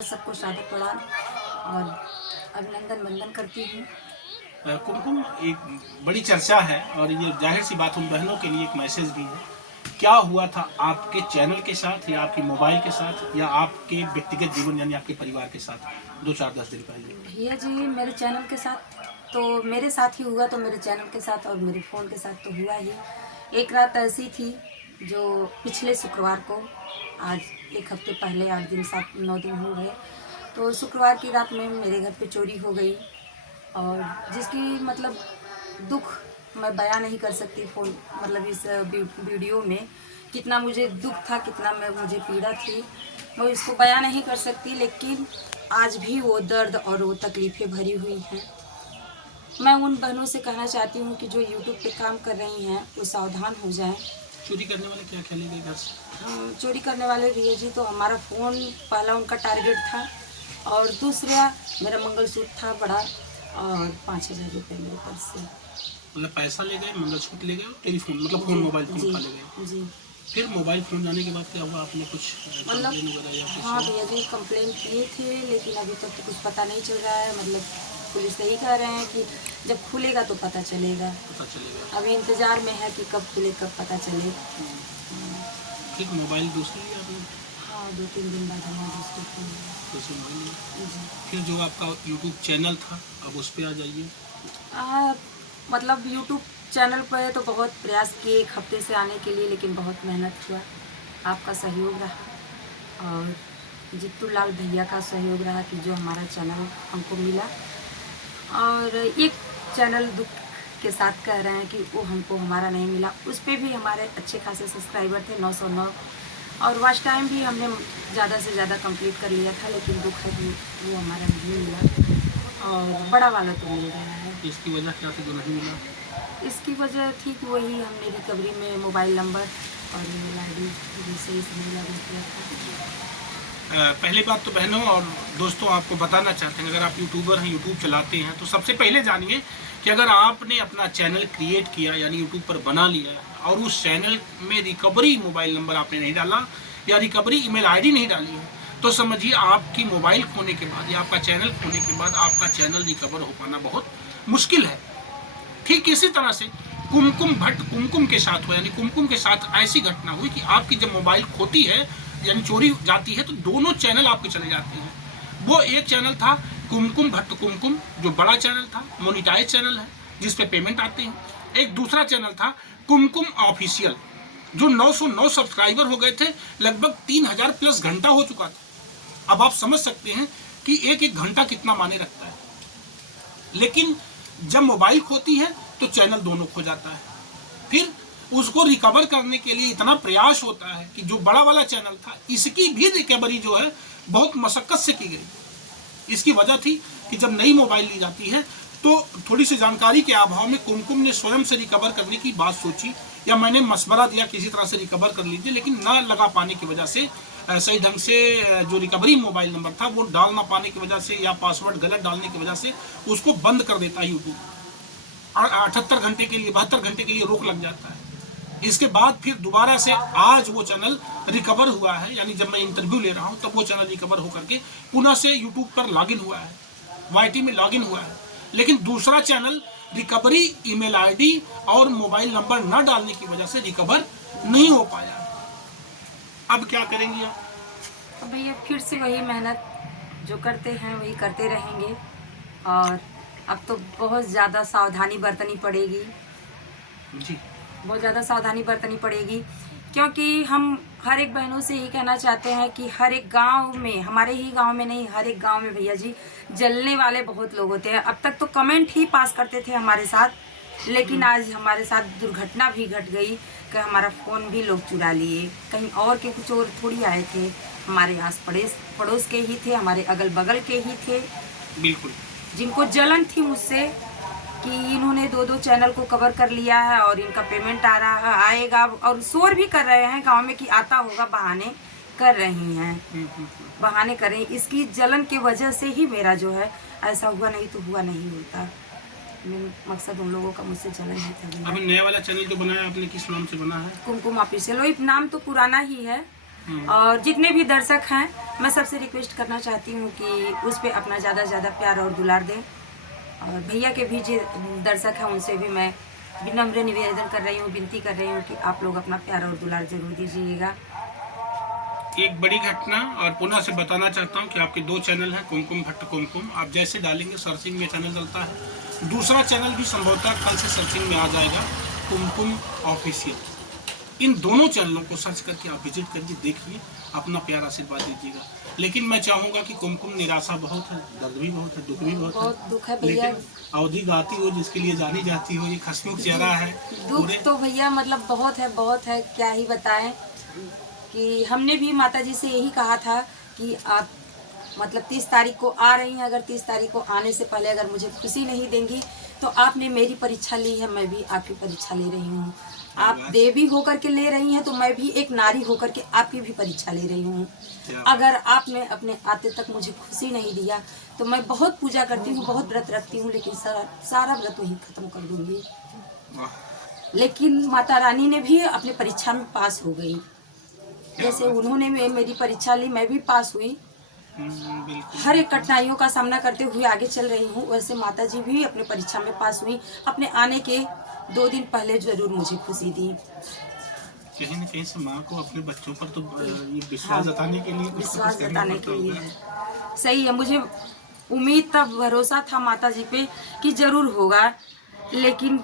सबको शादी प्रणाम और अभिनंदन वंदन करती हूँ। कुमकुम एक बड़ी चर्चा है और ये जाहिर सी बात उन बहनों के लिए एक मैसेज भी है। क्या हुआ था आपके चैनल के साथ या आपके मोबाइल के साथ या आपके व्यक्तिगत जीवन यानी आपके परिवार के साथ 2-4-10 दिन पहले? भैया जी, मेरे चैनल के साथ तो मेरे साथ ही हुआ, तो मेरे चैनल के साथ और मेरे फ़ोन के साथ तो हुआ ही। एक रात ऐसी थी जो पिछले शुक्रवार को, आज 1 हफ्ते पहले 8 दिन 7-9 दिन हो गए, तो शुक्रवार की रात में मेरे घर पे चोरी हो गई और जिसकी मतलब दुख मैं बयां नहीं कर सकती। फ़ोन मतलब इस वीडियो में कितना मुझे दुख था, कितना मुझे पीड़ा थी, मैं इसको बयां नहीं कर सकती। लेकिन आज भी वो दर्द और वो तकलीफ़ें भरी हुई हैं। मैं उन बहनों से कहना चाहती हूँ कि जो यूट्यूब पे काम कर रही हैं वो सावधान हो जाएं। चोरी करने वाले क्या क्या ले गए घर से? चोरी करने वाले भैया जी तो हमारा फ़ोन पहला उनका टारगेट था और दूसरा मेरा मंगलसूत्र था बड़ा और 5,000 रुपये मेरे पर्स से। मतलब पैसा ले गए, मंगलसूत्र ले गए और टेलीफोन मतलब फोन मोबाइल फोन जी का ले गए। जी। फिर मोबाइल फोन जाने के बाद क्या हुआ? आपने कुछ मतलब कंप्लेन वगैरह या कुछ? हाँ भैया जी, कंप्लेन किए थे लेकिन अभी तक तो कुछ पता नहीं चल रहा है। मतलब पुलिस यही कह रहे हैं कि जब खुलेगा तो पता चलेगा। पता चलेगा। अभी इंतज़ार में है कि कब खुले कब पता चले। ठीक, मोबाइल दूसरी लिया आपने? हाँ, 2-3 दिन बाद हमारा दूसरे फ़ोन लिया। दूसरी मोबाइल लिया। जी। फिर जो आपका यूट्यूब चैनल था अब उस पर आ जाइए। मतलब यूट्यूब चैनल पर तो बहुत प्रयास किए 1 हफ्ते से आने के लिए, लेकिन बहुत मेहनत हुआ। आपका सहयोग रहा और जित्तू लाल भैया का सहयोग रहा कि जो हमारा चैनल हमको मिला। और एक चैनल दुख के साथ कह रहे हैं कि वो हमको हमारा नहीं मिला। उस पर भी हमारे अच्छे खासे सब्सक्राइबर थे, 909, और वॉच टाइम भी हमने ज़्यादा से ज़्यादा कंप्लीट कर लिया था। लेकिन दुख है कि वो हमारा नहीं मिला और बड़ा वाला तो मिल रहा है। इसकी वजह क्या थी जो नहीं मिला? इसकी वजह थी कि वही हमने रिकवरी में मोबाइल नंबर और ईमेल आईडी जिससे इसमें लॉगिन किया था। पहली बात तो बहनों और दोस्तों आपको बताना चाहते हैं, अगर आप यूट्यूबर हैं, यूट्यूब चलाते हैं, तो सबसे पहले जानिए कि अगर आपने अपना चैनल क्रिएट किया यानी यूट्यूब पर बना लिया और उस चैनल में रिकवरी मोबाइल नंबर आपने नहीं डाला या रिकवरी ईमेल आईडी नहीं डाली है, तो समझिए आपकी मोबाइल खोने के बाद या आपका चैनल खोने के बाद आपका चैनल रिकवर हो पाना बहुत मुश्किल है। ठीक इसी तरह से कुमकुम भट्ट कुमकुम के साथ हुआ, यानी कुमकुम के साथ ऐसी घटना हुई कि आपकी जब मोबाइल खोती है यानी चोरी जाती है तो दोनों चैनल आपके चले जाते हैं। वो एक चैनल था कुमकुम भट्ट कुमकुम जो बड़ा चैनल था, मोनिटाइज चैनल है जिस पे पेमेंट आते हैं। एक दूसरा चैनल था कुमकुम ऑफिशियल जो 909 सब्सक्राइबर हो गए थे, लगभग 3,000 प्लस घंटा हो चुका था। अब आप समझ सकते हैं कि एक एक घंटा कितना माने रखता है। लेकिन जब मोबाइल खोती है तो चैनल दोनों खो जाता है। फिर उसको रिकवर करने के लिए इतना प्रयास होता है कि जो बड़ा वाला चैनल था इसकी भी रिकवरी जो है बहुत मशक्कत से की गई। इसकी वजह थी कि जब नई मोबाइल ली जाती है तो थोड़ी सी जानकारी के अभाव में कुमकुम ने स्वयं से रिकवर करने की बात सोची या मैंने मशवरा दिया किसी तरह से रिकवर कर लीजिए, लेकिन ना लगा पाने की वजह से सही ढंग से जो रिकवरी मोबाइल नंबर था वो डाल ना पाने की वजह से या पासवर्ड गलत डालने की वजह से उसको बंद कर देता है यूट्यूब। 78 घंटे के लिए 72 घंटे के लिए रोक लग जाता है। इसके बाद फिर दोबारा से आज वो चैनल रिकवर हुआ है, यानी जब मैं इंटरव्यू ले रहा हूँ तब वो चैनल रिकवर होकर के पुनः से यूट्यूब पर लॉगिन हुआ है, वाईटी में लॉगिन हुआ है। लेकिन दूसरा चैनल रिकवरी ईमेल आईडी और मोबाइल नंबर न डालने की वजह से रिकवर नहीं हो पाया। अब क्या करेंगे आप? तो भैया फिर से वही मेहनत जो करते हैं वही करते रहेंगे और अब तो बहुत ज़्यादा सावधानी बरतनी पड़ेगी। जी, बहुत ज़्यादा सावधानी बरतनी पड़ेगी क्योंकि हम हर एक बहनों से यही कहना चाहते हैं कि हर एक गांव में, हमारे ही गांव में नहीं, हर एक गांव में भैया जी जलने वाले बहुत लोग होते हैं। अब तक तो कमेंट ही पास करते थे हमारे साथ, लेकिन आज हमारे साथ दुर्घटना भी घट गई कि हमारा फ़ोन भी लोग चुरा लिए। कहीं और के कुछ और थोड़ी आए थे, हमारे आस पड़ोस के ही थे, हमारे अगल बगल के ही थे, बिल्कुल। जिनको जलन थी मुझसे कि इन्होंने 2-2 चैनल को कवर कर लिया है और इनका पेमेंट आ रहा है, आएगा, और शोर भी कर रहे हैं गांव में कि आता होगा, बहाने कर रही हैं, बहाने कर रही हैं। इसकी जलन की वजह से ही मेरा जो है ऐसा हुआ, नहीं तो हुआ नहीं होता। मेन मकसद उन लोगों का मुझसे जलन ही था। अभी नया वाला चैनल जो बनाया आपने किस नाम से बना है? कुमकुम ऑफिशियल, वही नाम तो पुराना ही है और जितने भी दर्शक हैं, मैं सबसे रिक्वेस्ट करना चाहती हूँ कि उस पर अपना ज़्यादा से ज़्यादा प्यार और दुलार दें। और भैया के भी जो दर्शक हैं उनसे भी मैं विनम्र निवेदन कर रही हूँ, विनती कर रही हूँ कि आप लोग अपना प्यार और दुलार जरूर दीजिएगा। एक बड़ी घटना और पुनः से बताना चाहता हूँ कि आपके 2 चैनल हैं, कुमकुम भट्ट कुमकुम। आप जैसे डालेंगे सर्चिंग में चैनल चलता है। दूसरा चैनल भी संभवतः कल से सर्चिंग में आ जाएगा, कुमकुम ऑफिशियल। इन दोनों चैनलों को सर्च करके आप विजिट करिए, देखिए, अपना प्यार आशीर्वाद दीजिएगा। लेकिन मैं चाहूँगा कि कुमकुम निराशा बहुत है, दर्द भी बहुत है, दुख भी बहुत दुख है भैया। लेकिन अवधि गाती हो, जिसके लिए जानी जाती हो, ये खसमुख चेहरा है। दुख तो भैया मतलब बहुत है, क्या ही बताएं कि हमने भी माता जी से यही कहा था कि आप मतलब 30 तारीख को आ रही हैं, अगर 30 तारीख को आने से पहले अगर मुझे खुशी नहीं देंगी तो आपने मेरी परीक्षा ली है, मैं भी आपकी परीक्षा ले रही हूँ। आप देवी होकर के ले रही हैं तो मैं भी एक नारी होकर के आपकी भी परीक्षा ले रही हूँ। अगर आपने अपने आते तक मुझे खुशी नहीं दिया तो मैं बहुत पूजा करती हूँ, बहुत व्रत रखती हूँ, लेकिन सारा व्रत वही खत्म कर दूंगी। लेकिन माता रानी ने भी अपने परीक्षा में पास हो गई। जैसे उन्होंने मेरी परीक्षा ली, मैं भी पास हुई। हर एक कठिनाइयों का सामना करते हुए आगे चल रही हूँ, वैसे माता जी भी अपने परीक्षा में पास हुई। अपने आने के 2 दिन पहले जरूर मुझे खुशी दी। कहीं न कहीं से माँ को अपने बच्चों पर तो ये विश्वास जताने के लिए, विश्वास जताने के लिए है। सही है, मुझे उम्मीद था, भरोसा था माता जी पे कि जरूर होगा, लेकिन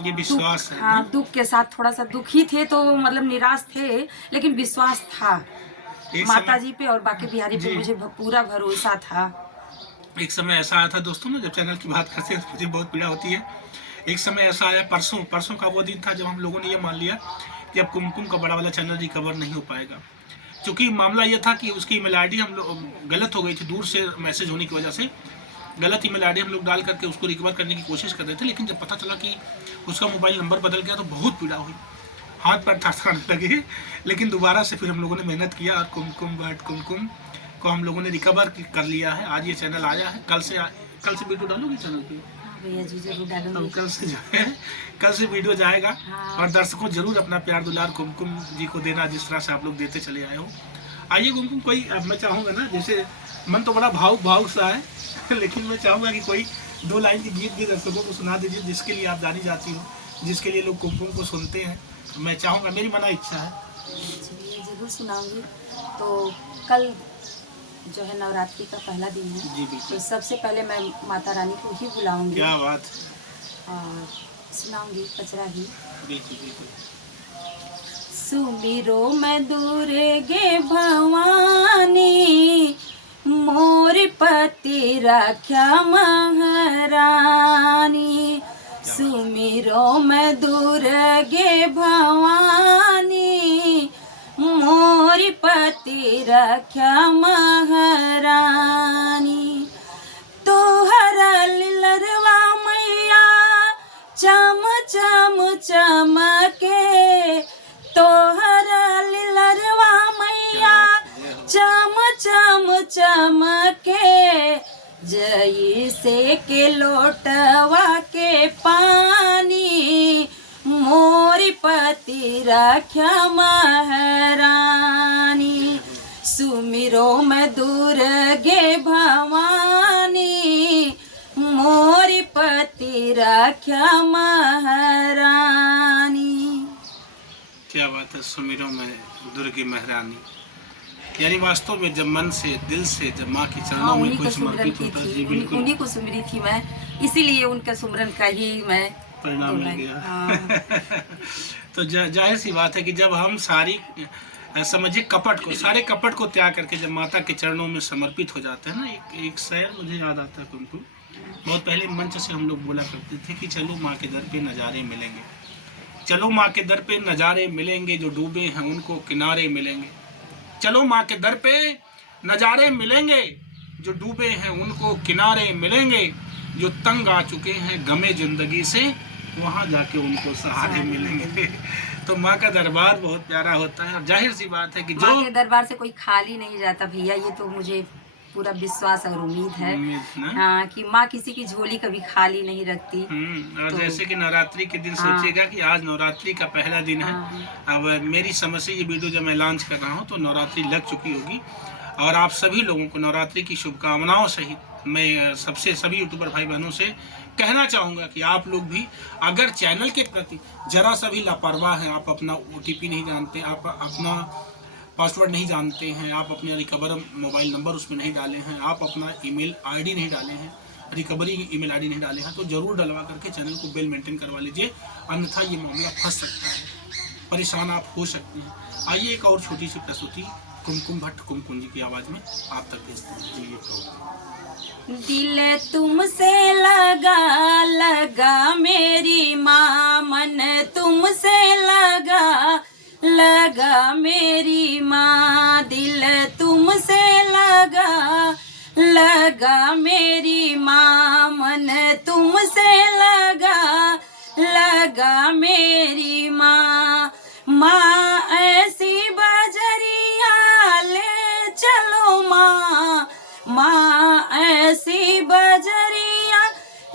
ये विश्वास है। हाँ, दुख के साथ थोड़ा सा दुखी थे, तो मतलब निराश थे, लेकिन विश्वास था माता जी पे और बाकी बिहारी पे, मुझे पूरा भरोसा था। एक समय ऐसा आया था दोस्तों ना, जब चैनल की बात करते हैं तो मुझे बहुत पीड़ा होती है। एक समय ऐसा आया, परसों का वो दिन था जब हम लोगों ने ये मान लिया कि अब कुमकुम का बड़ा वाला चैनल रिकवर नहीं हो पाएगा। क्योंकि मामला ये था कि उसकी ईमेल आईडी हम लोग गलत हो गई थी, दूर से मैसेज होने की वजह से गलत ईमेल आईडी हम लोग डाल करके उसको रिकवर करने की कोशिश कर रहे थे। लेकिन जब पता चला कि उसका मोबाइल नंबर बदल गया तो बहुत पीड़ा हुई, हाथ पैर थरथराने लगे। लेकिन दोबारा से फिर हम लोगों ने मेहनत किया और कुमकुम को हम लोगों ने रिकवर कर लिया है। आज ये चैनल आया है। कल से वीडियो डालोगे चैनल पे? भैया जी जरूर डालूंगी। कल से जो है, कल से वीडियो जाएगा। और दर्शकों जरूर अपना प्यार दुलार कुमकुम जी को देना, जिस तरह से आप लोग देते चले आए हो। आइए कुमकुम, कोई अब मैं चाहूँगा ना, जैसे मन तो बड़ा भावुक सा है लेकिन मैं चाहूँगा कि कोई 2 लाइन की गीत भी दर्शकों को सुना दीजिए, जिसके लिए आप जानी जाती हो, जिसके लिए लोग कुमकुम को सुनते हैं। मैं चाहूँगा, मेरी मना इच्छा है। चलिए जरूर सुनाऊंगी। तो कल जो है नवरात्रि का पहला दिन है जी बिल्कुल। तो सबसे पहले मैं माता रानी को ही बुलाऊंगी। क्या बात। और सुनाऊंगी पचरा ही। बिल्कुल बिल्कुल। सुमिरो मैं दुर्गे भवानी, मोर पति रक्षा महारानी। सुमिरो मैं दुर्गे भवानी, मोर पति रक्षा महारानी। तोहरा लिलरवा मैया चम चम चमके, तोहरा लिलरवा मैया चम चम चमके, जई से के लोटवा के पानी, मोर पति रक्षा महारानी। सुमिरो मैं दुर्गे भवानी, मोर पति रक्षा महारानी। क्या बात है। सुमिरो मैं दुर्गे महारानी, यानी वास्तव में जब मन से, दिल से, जब माँ के चरणों में कोई समर्पित होता है। जी बिल्कुल, उन्हीं को सुमिरी थी मैं, इसीलिए उनका सुमरन का ही मैं परिणाम मिल गया। तो जाहिर सी बात है कि जब हम सारी समझिए सारे कपट को त्याग करके जब माता के चरणों में समर्पित हो जाते हैं ना, एक शेर मुझे याद आता है तुमको। बहुत पहले मंच से हम लोग बोला करते थे कि चलो माँ के दर पे नज़ारे मिलेंगे, चलो माँ के दर पे नज़ारे मिलेंगे, जो डूबे हैं उनको किनारे मिलेंगे। चलो माँ के दर पे नज़ारे मिलेंगे, जो डूबे हैं उनको किनारे मिलेंगे, जो तंग आ चुके हैं गमे ज़िंदगी से, वहाँ जाके उनको सहारे मिलेंगे। तो माँ का दरबार बहुत प्यारा होता है। और जाहिर सी बात है कि जो माँ के दरबार से कोई खाली नहीं जाता भैया, ये तो मुझे पूरा विश्वास और उम्मीद है ना? हाँ, कि माँ किसी की झोली कभी खाली नहीं रखती। और तो जैसे कि नवरात्रि के दिन हाँ, सोचिएगा कि आज नवरात्रि का पहला दिन है। हाँ, अब मेरी समझ से ये वीडियो जब मैं लॉन्च कर रहा हूँ तो नवरात्रि लग चुकी होगी, और आप सभी लोगों को नवरात्रि की शुभकामनाओं सहित मैं सभी यूट्यूबर भाई बहनों से कहना चाहूँगा कि आप लोग भी अगर चैनल के प्रति जरा सा भी लापरवाह हैं, आप अपना OTP नहीं जानते, आप अपना पासवर्ड नहीं जानते हैं, आप अपने रिकवर मोबाइल नंबर उसमें नहीं डाले हैं, आप अपना ईमेल आईडी नहीं डाले हैं, रिकवरी ईमेल आईडी नहीं डाले हैं, तो ज़रूर डलवा करके चैनल को बेल मेंटेन करवा लीजिए, अन्यथा ये मामला फंस सकता है, परेशान आप हो सकते हैं। आइए एक और छोटी सी प्रस्तुति कुमकुम भट्ट कुमकुम जी की आवाज़ में आप तक भेजते हैं। जी, ये तो दिल तुमसे लगा लगा मेरी माँ, मन तुमसे लगा लगा मेरी माँ, दिल तुमसे लगा लगा मेरी माँ, मन तुमसे लगा लगा मेरी माँ। माँ ऐसी बजरिया ले चलो माँ, माँ ऐसी बजरिया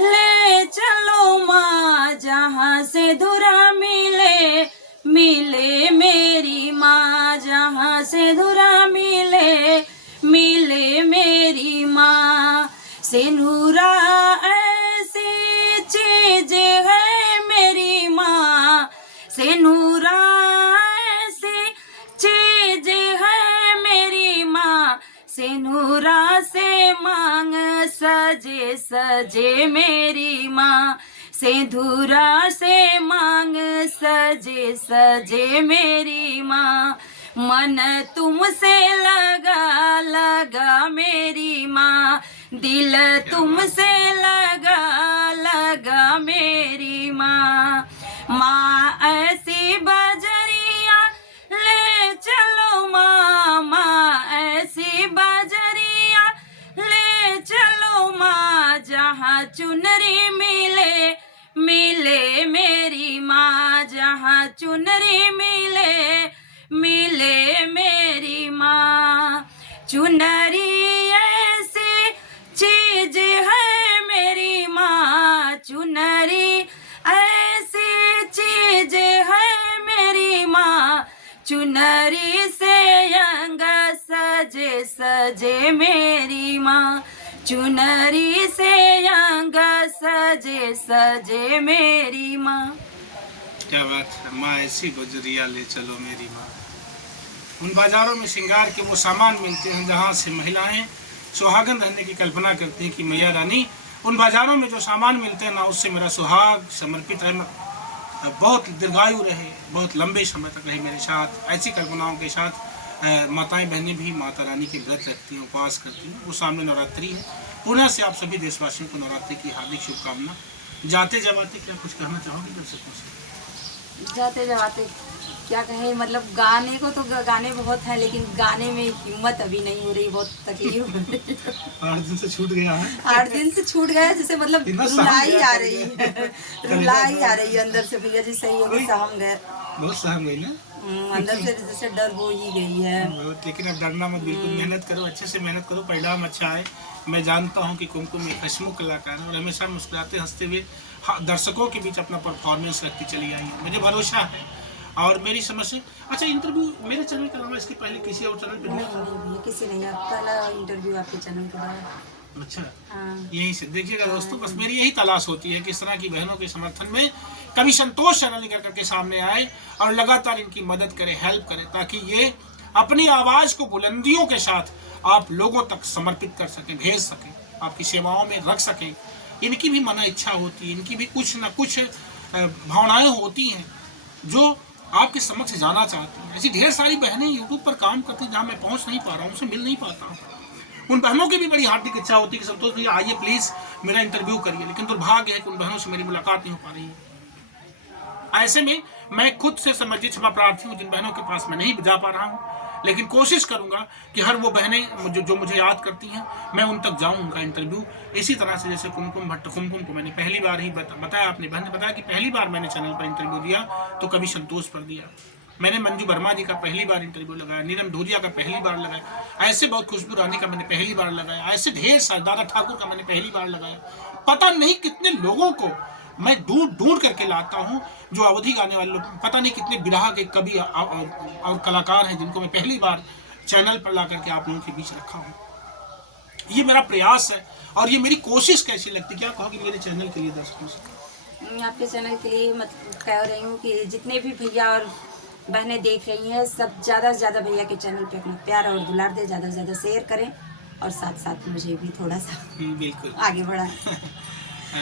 ले चलो माँ, जहाँ से धुरा मिले मिले मेरी माँ, जहाँ से धुरा मिले मिले मेरी माँ। सिंदूरा ऐसी चीज है मेरी माँ, सिंदूरा ऐसी चीज है मेरी माँ, सिंदूरा से मांग सजे सजे मेरी माँ, सिंदूरा से मांग सजे सजे मेरी माँ। मन तुमसे लगा लगा मेरी माँ, दिल तुमसे लगा लगा मेरी माँ। माँ ऐसी बजरिया ले चलो माँ, माँ ऐसी बजरिया ले चलो माँ, जहाँ चुनरी मिले मिले मेरी माँ, जहाँ चुनरी मिले मिले मेरी माँ। चुनरी ऐसी चीज है मेरी माँ, चुनरी ऐसी चीज है मेरी माँ, चुनरी से अंग सजे सजे मेरी माँ, चुनरी से अंग सजे सजे मेरी माँ। क्या बात है, माँ ऐसी गुजरिया ले चलो मेरी माँ। उन बाज़ारों में श्रृंगार के वो सामान मिलते हैं जहाँ से महिलाएं सुहागन रहने की कल्पना करती हैं कि मैया रानी उन बाज़ारों में जो सामान मिलते हैं ना, उससे मेरा सुहाग समर्पित रहे, बहुत दीर्घायु रहे, बहुत लंबे समय तक रहे मेरे साथ। ऐसी कल्पनाओं के साथ माताएं बहनें भी माता रानी के व्रत रखती हैं, उपवास करती हैं। वो सामने नवरात्रि है। पुनः से आप सभी देशवासियों को नवरात्रि की हार्दिक शुभकामना। जाते जवाते क्या कुछ कहना चाहोगे दर्शकों से? जाते जाते क्या कहें, मतलब गाने को तो गाने बहुत हैं, लेकिन गाने में हिम्मत अभी नहीं हो रही, बहुत तकलीफ हो रही है। 8 दिन से छूट गया है। 8 दिन से छूट गया, जैसे मतलब रुलाई आ रही है, रुलाई आ रही है अंदर से। भैया जी सही होगी, सहम गए, बहुत सहम गई ना, अंदर से जैसे डर हो ही गई है। लेकिन अब डरना मत, बिल्कुल मेहनत करो, अच्छे से मेहनत करो, परिणाम अच्छा आए। मैं जानता हूँ कि कुमकुम एक हंसमुख कलाकार है और हमेशा मुस्कुराते हंसते हुए दर्शकों के बीच अपना परफॉर्मेंस रखती चली आई है, मुझे भरोसा है। और मेरी समझ से अच्छा इंटरव्यू मेरे चैनल के अलावा इसके पहले किसी और चैनल पे नहीं भैया, किसी नहीं, पहला इंटरव्यू आपके चैनल पे था। अच्छा, हाँ, यही से देखिएगा दोस्तों, बस मेरी यही तलाश होती है कि इस तरह की बहनों के समर्थन में कभी संतोष चैनल निकल करके सामने आए और लगातार इनकी मदद करे, हेल्प करे, ताकि ये अपनी आवाज़ को बुलंदियों के साथ आप लोगों तक समर्पित कर सकें, भेज सकें, आपकी सेवाओं में रख सकें। इनकी भी मना इच्छा होती है, इनकी भी कुछ ना कुछ भावनाएं होती हैं जो आपके समक्ष जाना चाहती हैं। ऐसी ढेर सारी बहनें यूट्यूब पर काम करती हैं जहाँ मैं पहुँच नहीं पा रहा हूँ, उनसे मिल नहीं पाता हूँ। उन बहनों की भी बड़ी हार्दिक इच्छा होती है कि संतोष भैया आइए प्लीज़ मेरा इंटरव्यू करिए, लेकिन दुर्भाग्य है कि उन बहनों से मेरी मुलाकात नहीं हो पा रही है। ऐसे में मैं खुद से समर्पित क्षमा प्रार्थी हूँ जिन बहनों के पास मैं नहीं जा पा रहा हूँ, लेकिन कोशिश करूँगा कि हर वो बहनें जो मुझे याद करती हैं मैं उन तक जाऊँ, उनका इंटरव्यू। इसी तरह से जैसे कुमकुम भट्ट कुमकुम को मैंने पहली बार ही बताया, अपनी बहन ने बताया कि पहली बार मैंने चैनल पर इंटरव्यू दिया तो कभी संतोष पर दिया, मैंने मंजू वर्मा जी का पहली बार इंटरव्यू लगाया, नीलम धूरिया का पहली बार लगाया, ऐसे बहुत खुशबू रानी का मैंने पहली बार लगाया, ऐसे ढेर सारे दादा ठाकुर का मैंने पहली बार लगाया। पता नहीं कितने लोगों को मैं ढूंढ ढूंढ करके लाता हूँ जो अवधि गाने वाले लोग, पता नहीं कितने बिरहा के कवि और कलाकार हैं जिनको मैं पहली बार चैनल पर ला करके आप लोगों के बीच रखा हूँ। ये मेरा प्रयास है और ये मेरी कोशिश कैसी लगती, क्या कहोगे मेरे चैनल के लिए दर्शकों से? मैं आपके चैनल के लिए मतलब कह रही हूँ कि जितने भी भैया और बहनें देख रही हैं, सब ज़्यादा से ज़्यादा भैया के चैनल पे अपना प्यार और दुलार दें, ज़्यादा से ज़्यादा शेयर करें और साथ साथ मुझे भी थोड़ा सा बिल्कुल आगे बढ़ाएं।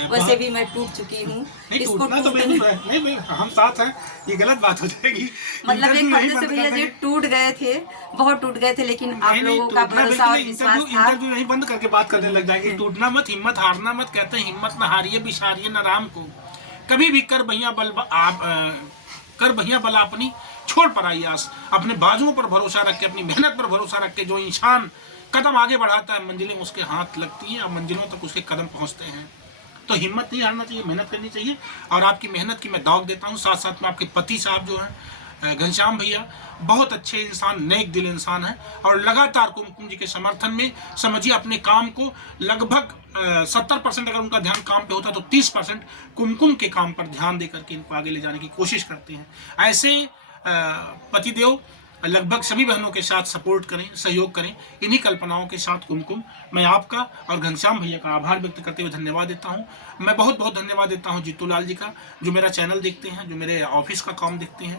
वैसे भी मैं टूट चुकी हूँ, नहीं टूटना तो नहीं, हम साथ हैं, ये गलत बात हो जाएगी। मतलब एक हफ्ते से भैया जी टूट गए थे, बहुत टूट गए थे, लेकिन आप लोगों का भरोसा और विश्वास था। इंटरव्यू नहीं बंद करके बात करने लग जाएंगे। टूटना मत, हिम्मत हारना मत, कहते हैं हिम्मत न हारिए बिसारिए न राम को। कभी भी कर भैया बल अपनी, छोड़ पर आई आस। अपने बाजुओं पर भरोसा रख के, अपनी मेहनत पर भरोसा रख के जो इंसान कदम आगे बढ़ाता है, मंजिलें उसके हाथ लगती हैं और मंजिलों तक उसके कदम पहुंचते हैं। तो हिम्मत नहीं हारना चाहिए, मेहनत करनी चाहिए और आपकी मेहनत की मैं दाग देता हूँ। साथ साथ में आपके पति साहब जो हैं घनश्याम भैया, बहुत अच्छे इंसान, नेक दिल इंसान है और लगातार कुमकुम जी के समर्थन में समझिए अपने काम को लगभग 70% अगर उनका ध्यान काम पे होता तो 30% कुमकुम के काम पर ध्यान दे करके इनको आगे ले जाने की कोशिश करते हैं। ऐसे पतिदेव लगभग सभी बहनों के साथ सपोर्ट करें, सहयोग करें। इन्हीं कल्पनाओं के साथ कुमकुम मैं आपका और घनश्याम भैया का आभार व्यक्त करते हुए धन्यवाद देता हूं। मैं बहुत बहुत धन्यवाद देता हूं जीतू लाल जी का, जो मेरा चैनल देखते हैं, जो मेरे ऑफिस का काम देखते हैं।